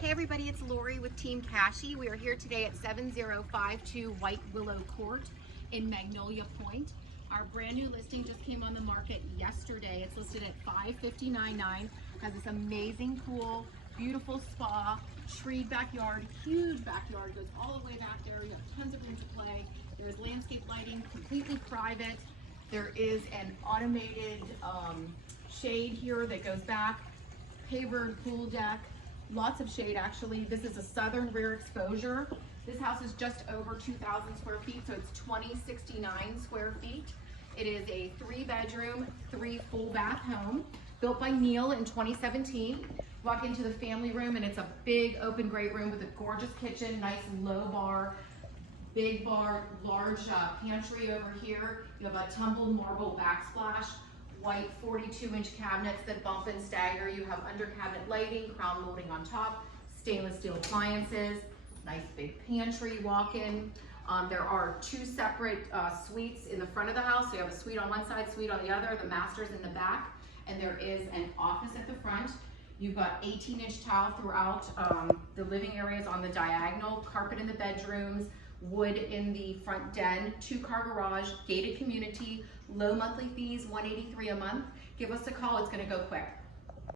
Hey everybody, it's Lori with Team Cashi. We are here today at 7052 White Willow Court in Magnolia Point. Our brand new listing just came on the market yesterday. It's listed at $559.9. Has this amazing pool, beautiful spa, treed backyard, huge backyard, goes all the way back there. You have tons of room to play. There's landscape lighting, completely private. There is an automated shade here that goes back, pavered pool deck. Lots of shade actually. This is a southern rear exposure. This house is just over 2,000 square feet, so it's 2069 square feet. It is a 3-bedroom, 3 full bath home, built by Neil in 2017. Walk into the family room and it's a big open great room with a gorgeous kitchen, nice low bar, big bar, large pantry over here. You have a tumbled marble backsplash, white 42-inch cabinets that bump and stagger. You have under cabinet lighting, crown molding on top, stainless steel appliances, nice big pantry walk-in. There are 2 separate suites in the front of the house. So you have a suite on one side, suite on the other, the master's in the back, and there is an office at the front. You've got 18-inch tile throughout. The living areas on the diagonal, carpet in the bedrooms, wood in the front den, 2-car garage, gated community, low monthly fees, $183 a month. Give us a call, it's gonna go quick.